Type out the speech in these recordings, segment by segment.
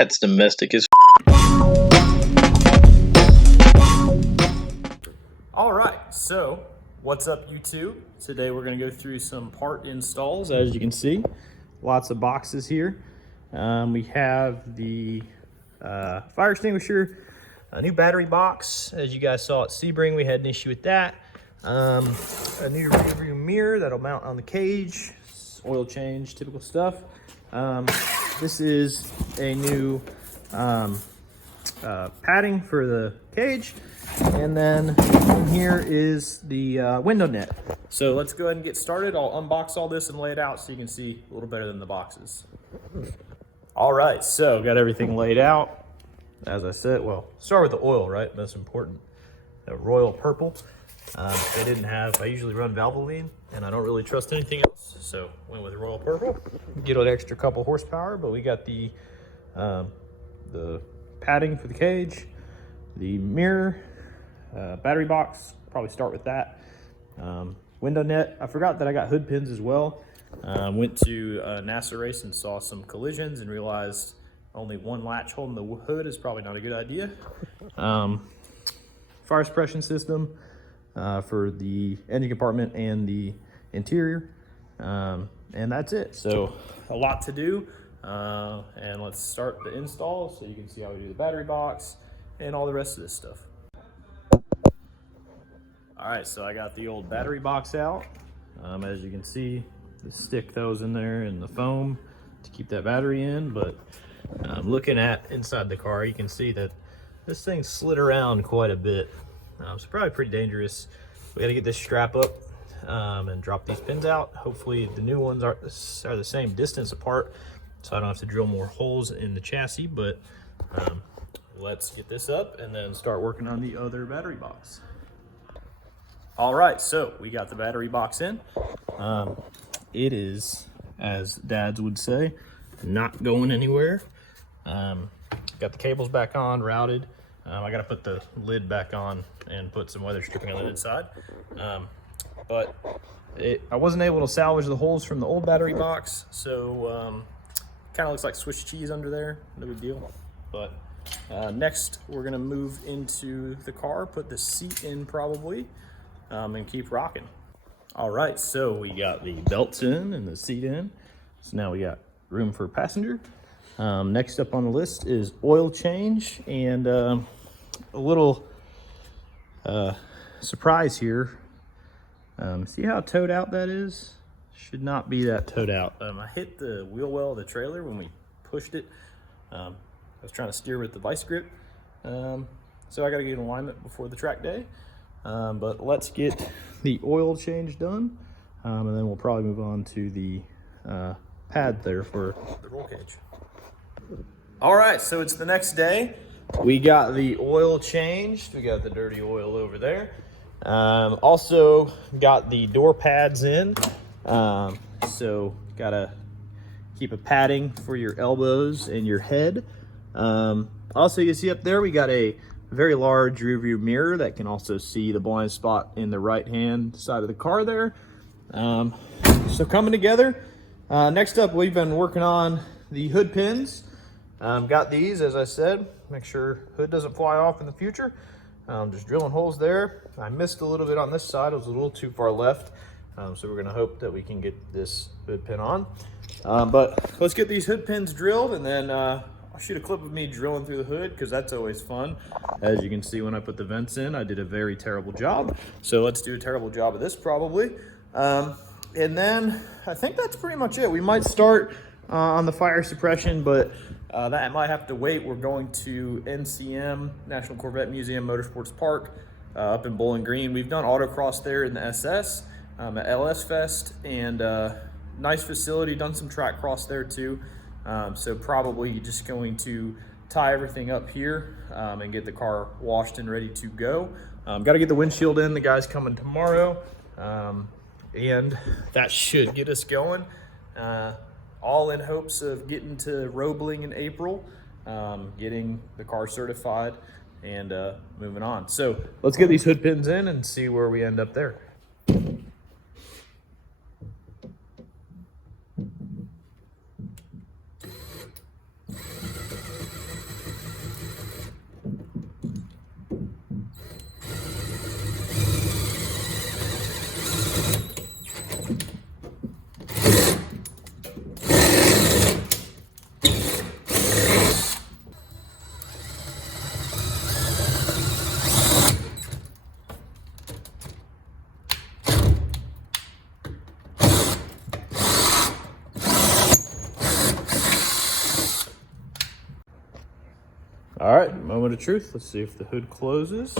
That's domestic as All right, so what's up YouTube? Today we're going to go through some part installs. As you can see, lots of boxes here. We have the fire extinguisher, a new battery box. As you guys saw at Sebring, we had an issue with that. A new rear mirror that'll mount on the cage, oil change, typical stuff. This is a new padding for the cage, and then in here is the window net. So let's go ahead and get started. I'll unbox all this and lay it out so you can see a little better than the boxes. All right, so got everything laid out. As I said, well, start with the oil, right? That's important. The royal purple. I didn't have, I usually run Valvoline, and I don't really trust anything else, so went with royal purple. Get an extra couple horsepower, but we got the padding for the cage, the mirror, battery box, probably start with that. Window net, I forgot that I got hood pins as well. Went to a NASA race and saw some collisions and realized only one latch holding the hood is probably not a good idea. Fire suppression system for the engine compartment and the interior, and that's it. So a lot to do, and let's start the install so you can see how we do the battery box and all the rest of this stuff. All right, so I got the old battery box out. As you can see, the stick those in there and the foam to keep that battery in, but looking at inside the car, you can see that this thing slid around quite a bit. It's probably pretty dangerous. We got to get this strap up and drop these pins out. Hopefully the new ones are the same distance apart, so I don't have to drill more holes in the chassis, but let's get this up and then start working on the other battery box. All right, so we got the battery box in. It is, as dads would say, not going anywhere. Got the cables back on, routed. I got to put the lid back on and put some weather stripping on the inside. But I wasn't able to salvage the holes from the old battery box, so kind of looks like Swiss cheese under there. No big deal. But next, we're going to move into the car, put the seat in probably, and keep rocking. All right, so we got the belts in and the seat in. So now we got room for passenger. Next up on the list is oil change, and a little surprise here. See how towed out that is? Should not be that towed out. I hit the wheel well of the trailer when we pushed it. I was trying to steer with the vice grip, so I got to get in alignment before the track day. But let's get the oil change done, and then we'll probably move on to the pad there for the roll cage. All right, so it's the next day. We got the oil changed. We got the dirty oil over there. Also got the door pads in. So gotta keep a padding for your elbows and your head. Also, you see up there, we got a very large rear view mirror that can also see the blind spot in the right hand side of the car there. So coming together. Next up, we've been working on the hood pins. Got these, as I said, make sure hood doesn't fly off in the future. Just drilling holes there. I missed a little bit on this side. It was a little too far left. So we're gonna hope that we can get this hood pin on. But let's get these hood pins drilled, and then I'll shoot a clip of me drilling through the hood, because that's always fun. As you can see, when I put the vents in, I did a very terrible job. So let's do a terrible job of this probably. And then I think that's pretty much it. We might start on the fire suppression, but that might have to wait. We're going to NCM, National Corvette Museum Motorsports Park, up in Bowling Green. We've done autocross there in the SS at LS Fest, and nice facility, done some track cross there too. So probably just going to tie everything up here and get the car washed and ready to go. Got to get the windshield in. The guy's coming tomorrow. And that should get us going, all in hopes of getting to Roebling in April, getting the car certified, and moving on. So let's get these hood pins in and see where we end up there. All right, moment of truth. Let's see if the hood closes.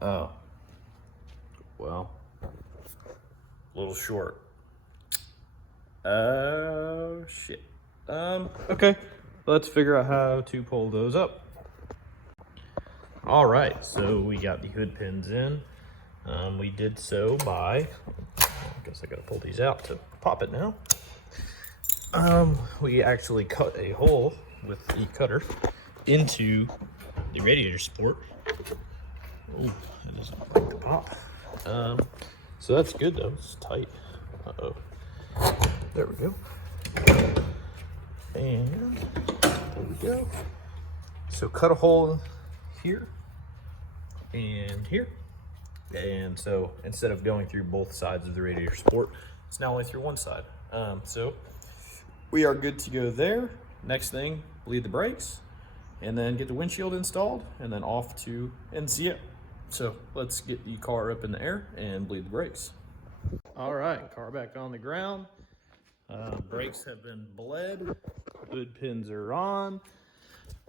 Oh, well, a little short. Oh, shit. Okay, let's figure out how to pull those up. All right, so we got the hood pins in. We did so by, I guess I gotta pull these out to pop it now. We actually cut a hole with the cutter into the radiator support. Oh, that doesn't like to pop. So that's good though, it's tight. Uh-oh. There we go. And there we go. So cut a hole here and here. And so instead of going through both sides of the radiator support, it's now only through one side. So we are good to go there. Next thing, bleed the brakes, and then get the windshield installed, and then off to NCM. So let's get the car up in the air and bleed the brakes. All right, car back on the ground. Brakes have been bled. Hood pins are on.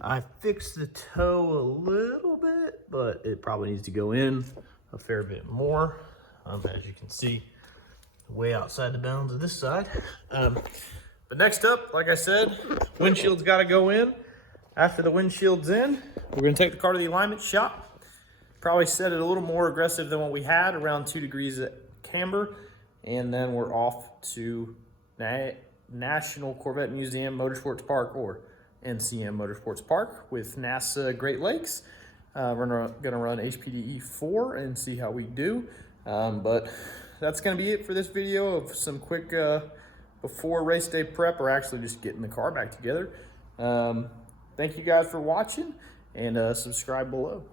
I fixed the toe a little bit, but it probably needs to go in a fair bit more. As you can see, way outside the bounds of this side. But next up, like I said, windshield's got to go in. After the windshield's in, we're going to take the car to the alignment shop. Probably set it a little more aggressive than what we had, around 2 degrees at camber. And then we're off to National Corvette Museum Motorsports Park, or NCM Motorsports Park, with NASA Great Lakes. We're going to run HPDE 4 and see how we do. But that's going to be it for this video of some quick before race day prep, or actually just getting the car back together. Thank you guys for watching, and subscribe below.